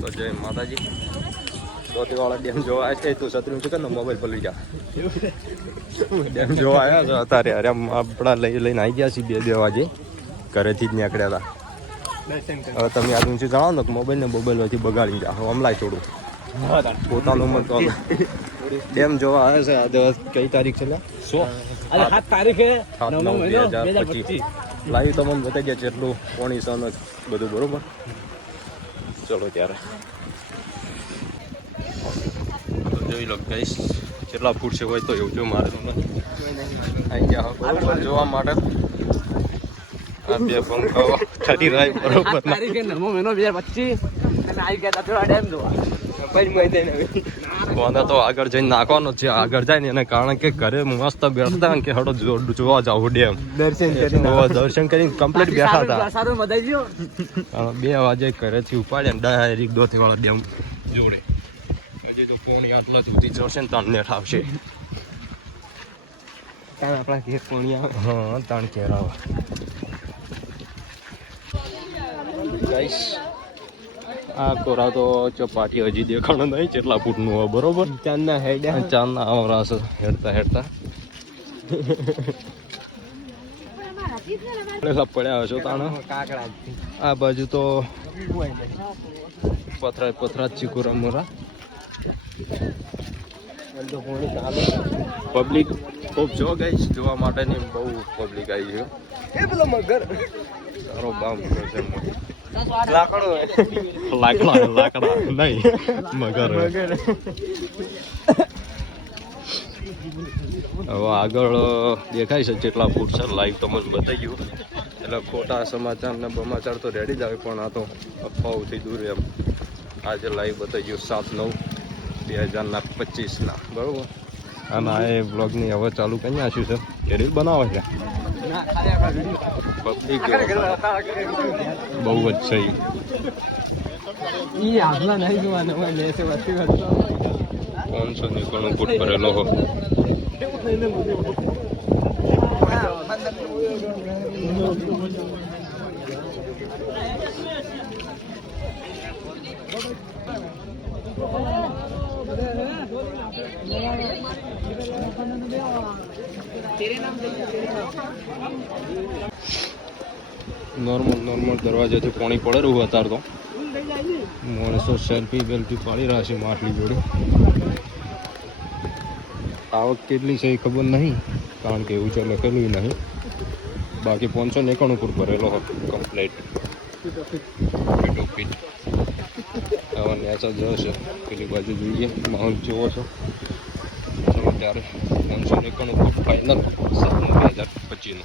તો જય માતાજી. દોતીવાળા ડેમ જોવા આવ્યા છે. તું છત્રી ઊંચું કર ને મોબાઈલ પર લઈ જા. ડેમ જોવા આવ્યા છો અત્યારે. અરે આપણા લઈને આવી ગયા છીએ 2 વાગે. ઘરેથી જ નીકળ્યા હતા. હવે તમે આ ઊંચું જણાવો ને મોબાઈલ ને મોબાઈલમાંથી બગાડી જા. હમણાં છોડું પોતાનું મત. ડેમ જોવા આવે છે. આ દિવસ કઈ તારીખ છે? 7 તારીખે 7/9/2025. લાઈવ તમને બતાવી ગયા જેટલું પોણી સન બધું બરોબર. ચલો ત્યારે જોઈ લો ગાઈસ કેટલા ફૂટ છે હોય તો એવું જો મારે તો આવી ગયા બરોબર જોવા માટે. આ 2 પંખાઓ ઠરી રહી બરોબર. તારીખે 9/9/2025 અને આવી ગયા હતા ડેમ જોવા. કોને તો આગળ જઈને નાખવાનો છે. આગળ જાય ને એને કારણ કે ઘરે મસ્ત બેઠતા કે હડો જોવા જાવ ડેમ. દર્શન કરીને કમ્પ્લીટ બેઠા હતા. 2 વાગે ઘરેથી ઉપાડ્યા ને ડાયરેક્ટ દોતીવાળા ડેમ જોડે. હજી તો પોણી આટલા સુધી જશે ને તાણ નેઠ આવશે. આપણા ઘેર પોણી આવે. હા તાણ ઘેર આવે. ગાઈસ આ કોરા તો ચોપાટી હજી દેખાણો નહીં કેટલા ફૂટનું હોય બરોબર. ચાંદના હેડ ચાંદના આવરા છે હેડતા હેડતા પડ્યા હશો તાણ. આ બાજુ તો પથરા ચીકુરા મોરા. પબ્લિક ખૂબ જો ગાઈસ જોવા માટેની બહુ પબ્લિક આવી છે. એ પેલો મગર સારો બામ છે. લાકડો લાકડા નહીં મગર. હવે આગળ દેખાય છે જેટલા ફૂટ છે. લાઈવ તમને બતાવી ગયું એટલે ખોટા સમાચાર ને બમાચાર તો રેડી જ આવે પણ આ તો અફવાઓથી દૂર એમ. આજે લાઈવ બતાવી ગયું 7/9/2025 બરોબર. અને આ એ બ્લોગની હવે ચાલુ કરી નાખ્યું છે. એ રીલ બનાવે છે. પબ્લિક બહુ જ છે. ઈ હાથમાં નહીં જોવાનું હોય લેસે વસ્તી 590 ફૂટ ભરેલો હો. નોર્મલ દરવાજાથી પાણી પડેલું હોય અત્યારે તો માણસો સેલ્ફી પાડી રહ્યા છે માટલી જોડે. આવક કેટલી છે એ ખબર નહીં કારણ કે એવું છે લખેલું નહીં. બાકી 591 ફૂટ ભરેલો હતો કમ્પ્લીટ. હવે નેચર જશે પેલી બાજુ જોઈએ માહોલ જેવો છે. ચલો ત્યારે 591 ફૂટ ફાઇનલ 7/9/2025.